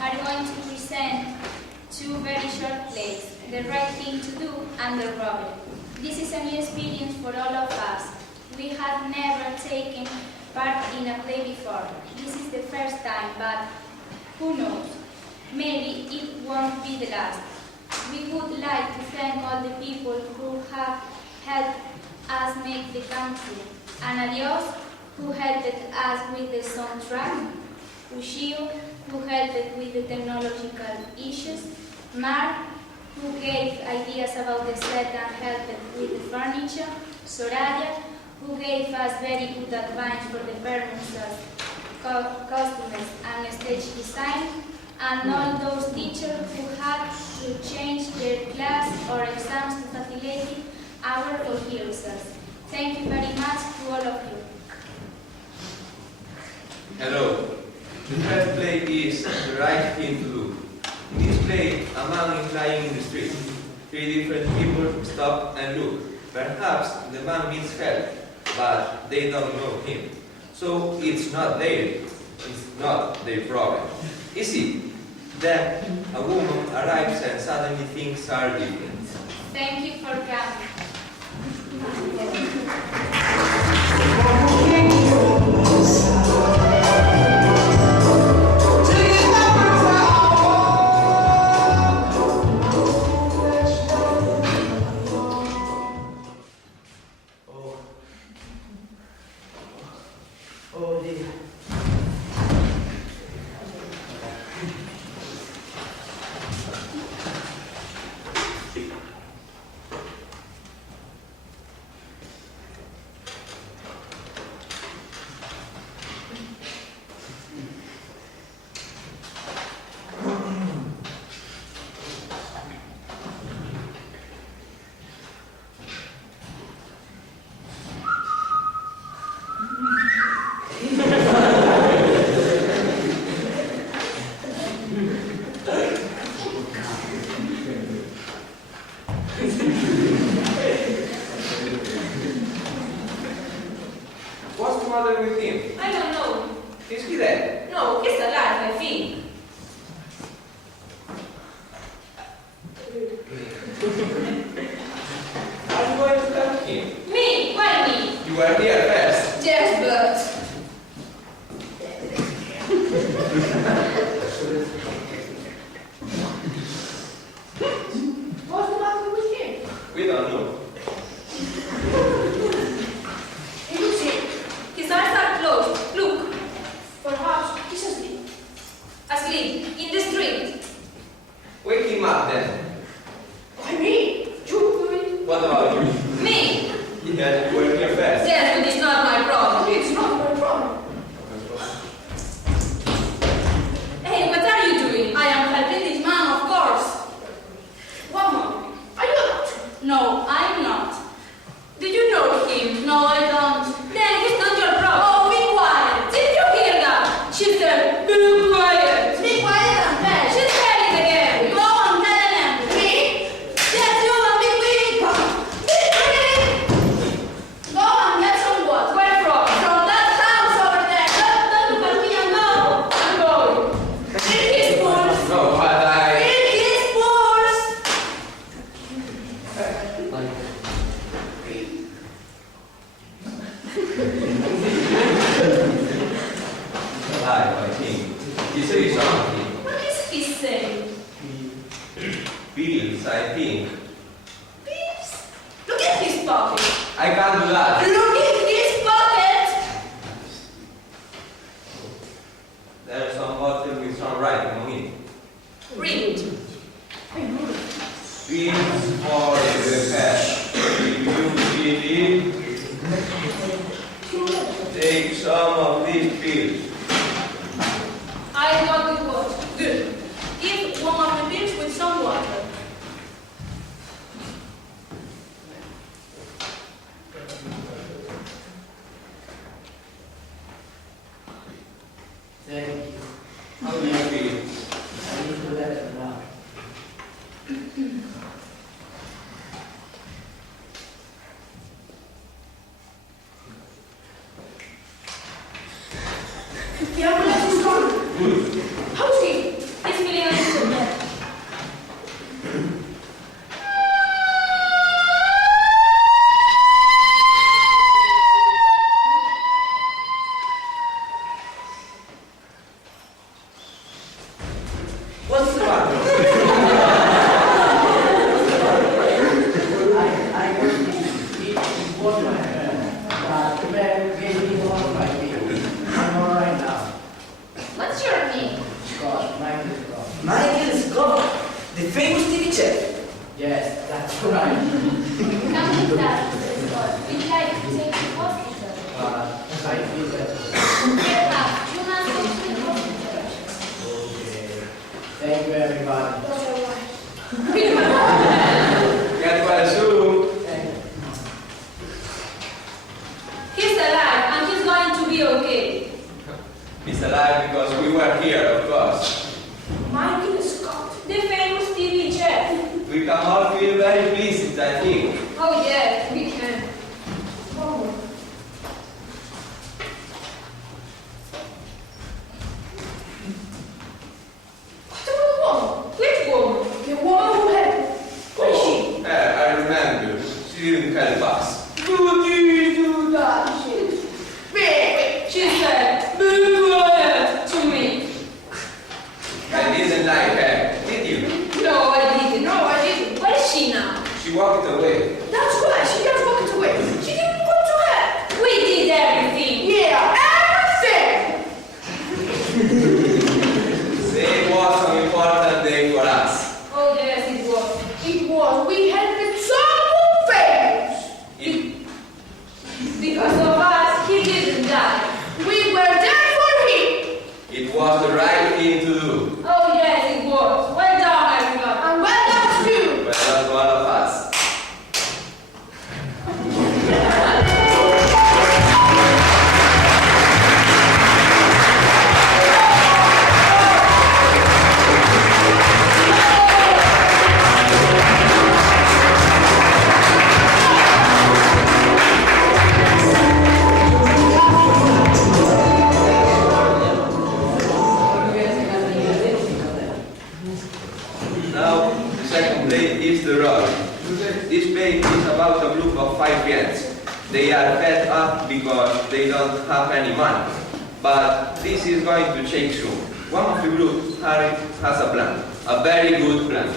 are going to present two very short plays, The Right Thing to Do and The Robbery. This is a new experience for all of us. We have never taken part in a play before. This is the first time, but who knows? Maybe it won't be the last. We would like to thank all the people who have helped us make the country. Ana Dios, who helped us with the soundtrack. Ushio, who helped with the technological issues. Mark, who gave ideas about the set and helped with the furniture. Soraya, who gave us very good advice for the performances, costumes and stage design. And all those teachers who had to change their class or exams to facilitate our rehearsals. Thank you very much to all of you. Hello. The first play is The Right Thing to Do. In this play, a man is lying in the street. Three different people stop and look. Perhaps the man needs help, but they don't know him. So it's not their problem. Is it? Then a woman arrives and suddenly things are different. Thank you for coming. Oh dear. What's the matter with him? I don't know. Is he dead? No, he's alive, I think. Are you going to help him? Me? Why me? You are here first. Yes, but... What's the matter with him? We don't know. You see, his eyes are closed. Look. Perhaps he's asleep. Asleep, in the street. Wake him up then. Why me? You do it. What about you? Me? Yes, you were here first. Yes, but it's not my problem. It's not my problem. Hey, what are you doing? I am helping this man, of course. One moment. Are you not? No, I'm not. Do you know him? No, I don't. Then he's not your problem. Oh, be quiet. Did you hear that? She said, be quiet. Be quiet and bad. She's telling again. Go on, tell them. Me? Yes, you and be quick. Be quick. Go and get some water. Where from? From that house over there. Don't look at me and go. I'm going. In his purse. No, but I... In his purse. I think. He says something. What is he saying? Pills, I think. Peeps? Look at his pocket. I can't do that. Look at his pocket. There's some bottle with some writing on it. Read. Pills for the past. If you believe, take some of these pills. I got the quote. Good. Give one of the pills with some water. Thank you. How do you feel? I need to let it now. The ambulance is gone. Good. How's he? He's is feeling a little better. What's the matter? I work in water, but the man gave me all my bill. I'm all right now. What's your name? Scott, Michael Scott. Michael Scott, the famous TV chef. Yes, that's right. Come with us, Mr. Scott. We'd like to take you to hospital. I feel better. Perhaps you must go to the hospital. Okay. Thank you, everybody. Get well soon. Thank you. He's alive and he's going to be okay. He's alive because we were here, of course. Michael Scott, the famous TV chef. We can all feel very pleased, I think. Oh yes, we can. What about the woman? Which woman? The woman who helped. Where is she? I remember. She didn't help us. You did do that shit. Wait. She said, be quiet to me. I didn't like her, did you? No, I didn't. Where is she now? She walked away. That's why she just walked away. She didn't go to her. We did everything. Yeah, everything. It was an important day for us. Oh yes, it was. It was. We helped someone famous. Because of us, he didn't die. We were there for him. It was the right thing to do. Oh yes, it was. Well done, everyone. And well done too. Well done to all of us. Now, the second plate is the rug. This plate is about a group of 5 friends. They are fed up because they don't have any money. But this is going to change soon. One of the group has a plan, a very good plan.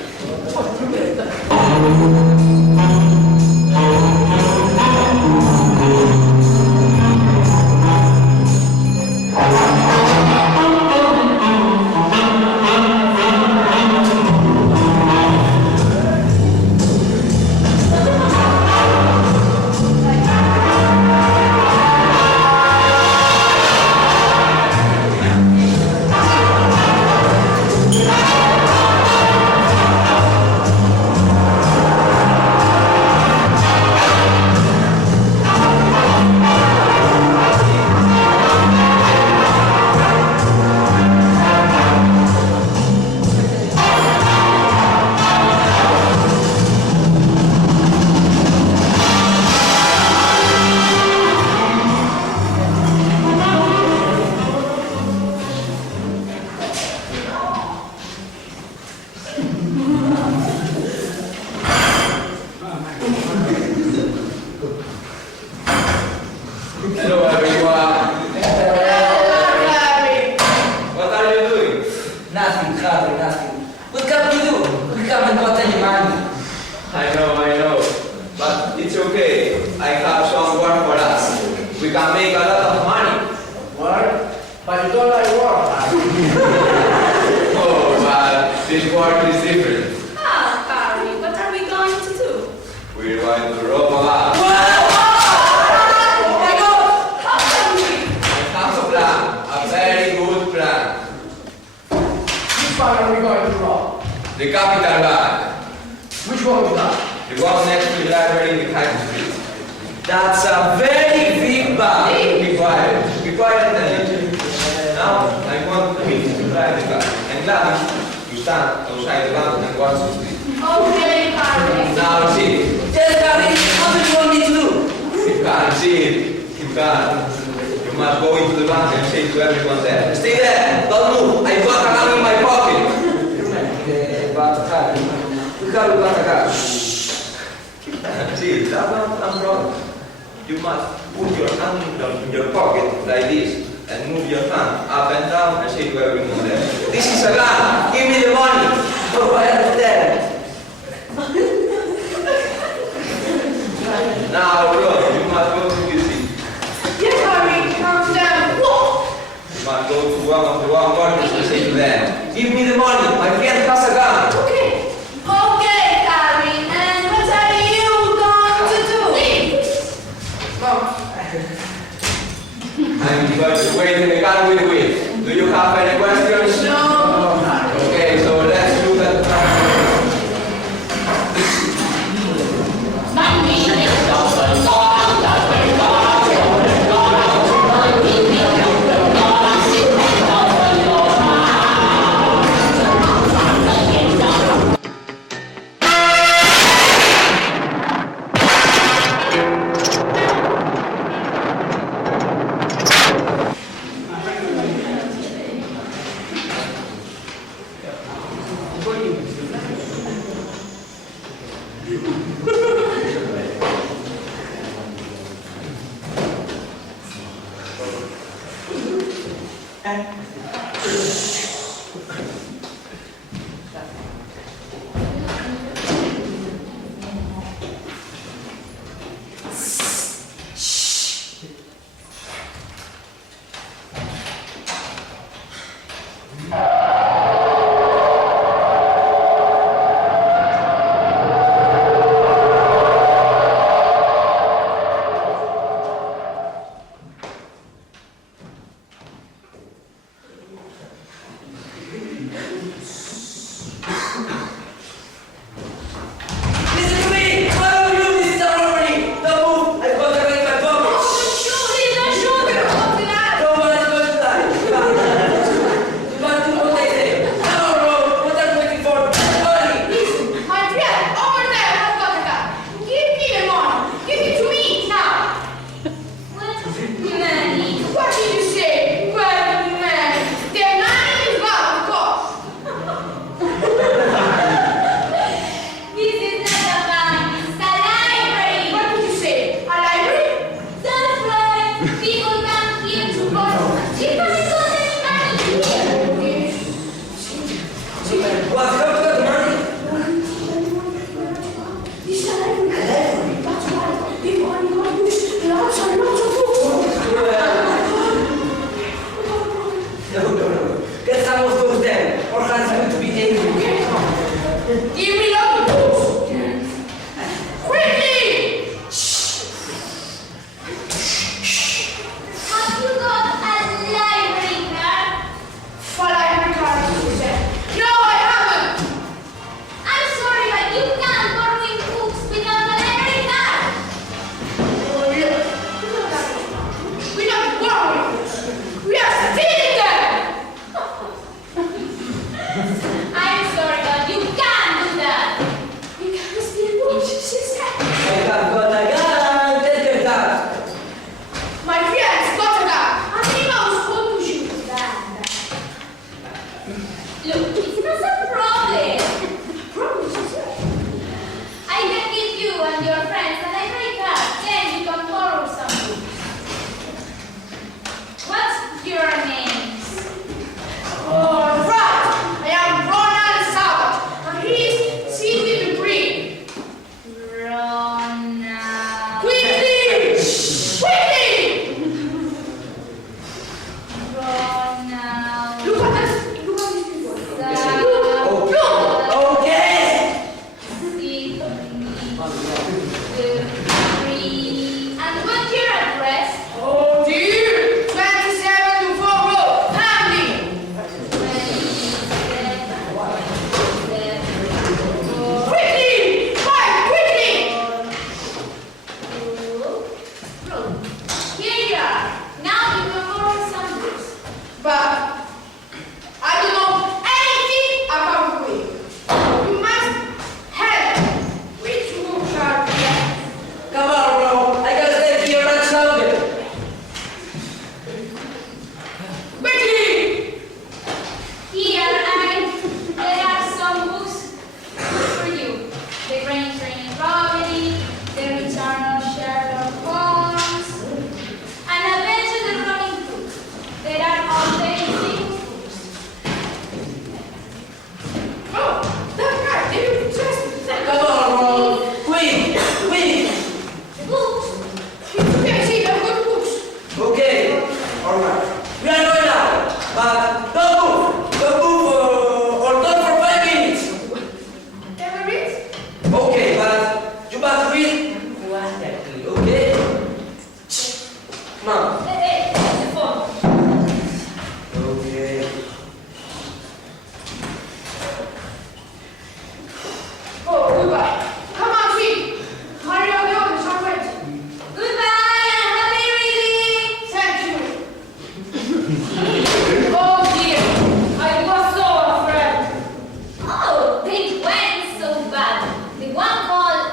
Hello everyone. What are you doing? Nothing, Harry, nothing. What can we do? We haven't got any money. I know. But it's okay. I have some work for us. We can make a lot of money. Work? But you don't like work, Oh, but this work is different. Ah, Harry, what are we going to do? We're going to rob a bank. Oh my God! How can we? I have a plan. A very good plan. Which one are we going to rob? The capital bank. Which one is that? The one next to the library in the High Street. That's a very big bag. Be quiet. Be quiet and listen. Now, I want to drive the car. And Gladys, you stand outside the bank and watch the street. Okay, Harry. Now, see. Yes, Harry, what do you want me to do? You can't see it. You can't. You must go into the bank and say to everyone there, stay there, don't move. I've got a gun in my pocket. Ikaw katakan. See, that's not a problem. You must put your hand in your pocket like this and move your hand up and down and say to everyone there, this is a gun, give me the money. Oh, I understand. Now, bro, you must go to your seat. Yes, Harry, calm down. Whoa! You must go to one of the one corners and say to them, give me the money, my friend has a gun. Okay. Okay, Harry, and what are you going to do? Mom. I'm going to wait in the gun with the wind. Do you have any questions? No. Okay, so let's look at the Listen to me! What do you do? This is a robbery! Don't move! I've got the gun in my pocket! Don't shoot me, No one is going to die! You must do what they say! Come on, bro! What are you waiting for? Hurry! My friend, over there has got a gun. Give me the money. Give it to me now. What money? What did you say? Well, man, the money is gone, of course. This is not a bank, it's a library. What did you say? A library? That's right. People come here to borrow. You can't got any money here. What? How you got the money? It's a library. That's right. The money got lots and lots of books. Mom. Hey, the phone. Okay. Oh, goodbye. Come on, Pete. Hurry up, your orders are ready. Goodbye and happy reading. Thank you. Oh dear, I was so afraid. Oh, they went so bad. The one called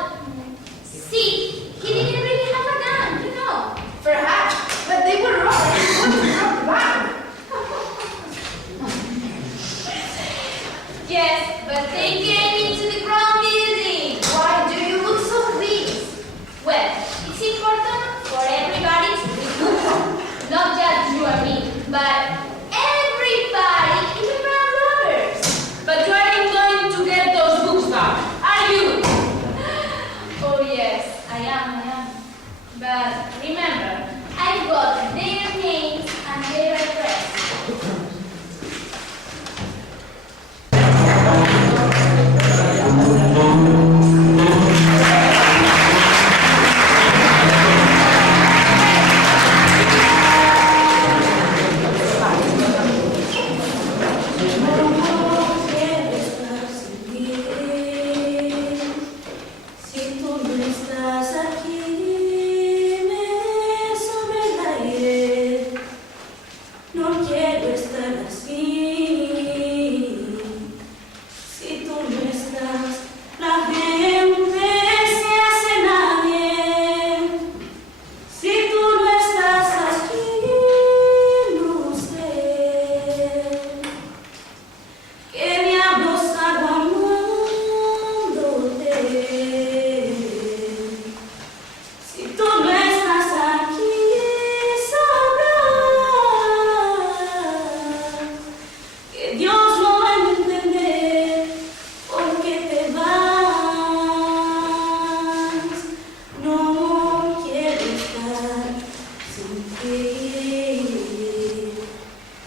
C, he didn't really have a gun, you know. Perhaps, but they were robbers. What is wrong? Yes, but they came into the ground building. Why do you look so pleased? Well, it's important for everybody to read books. Not just you and me, but everybody in the ground robbers. But you aren't going to get those books back, are you? Oh yes, I am. But remember, I got their names and their address. Si tú no estás aquí, me sobre el aire. No quiero estar así. Si tú no estás, la gente se hace nadie. Si tú no estás aquí, no sé qué diablos hago amándote. Si tú no estás aquí, sabrás que Dios no va a entender por qué te vas. No quiero estar sin ti.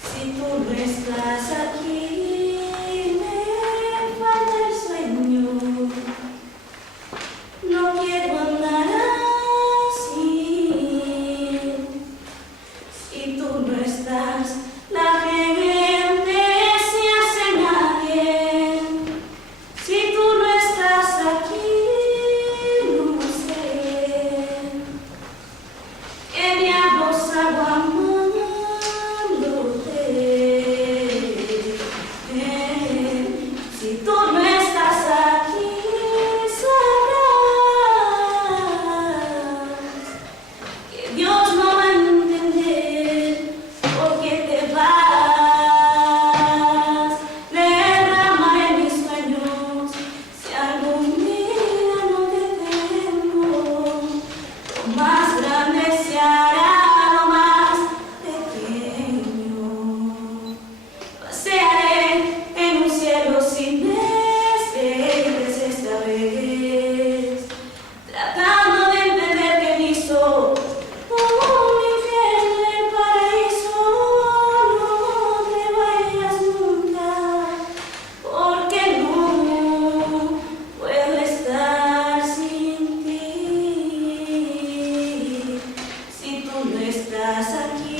Si tú no estás aquí, me falta el sueño. No quiero andar así. Si tú no estás, la gente se hace nadie. Si tú no estás aquí, no sé qué diablos hago amándote. Si tú no estás aquí, sabrás que Dios no va a entender por qué te vas. Derramaré mis sueños si algún día no te tengo. Lo más grande se hará lo más pequeño. Pasearé en un cielo sin estrellas esta vez, tratando de entender que hizo un infierno y el paraíso. No te vayas nunca, porque no puedo estar sin ti. Si tú no estás aquí,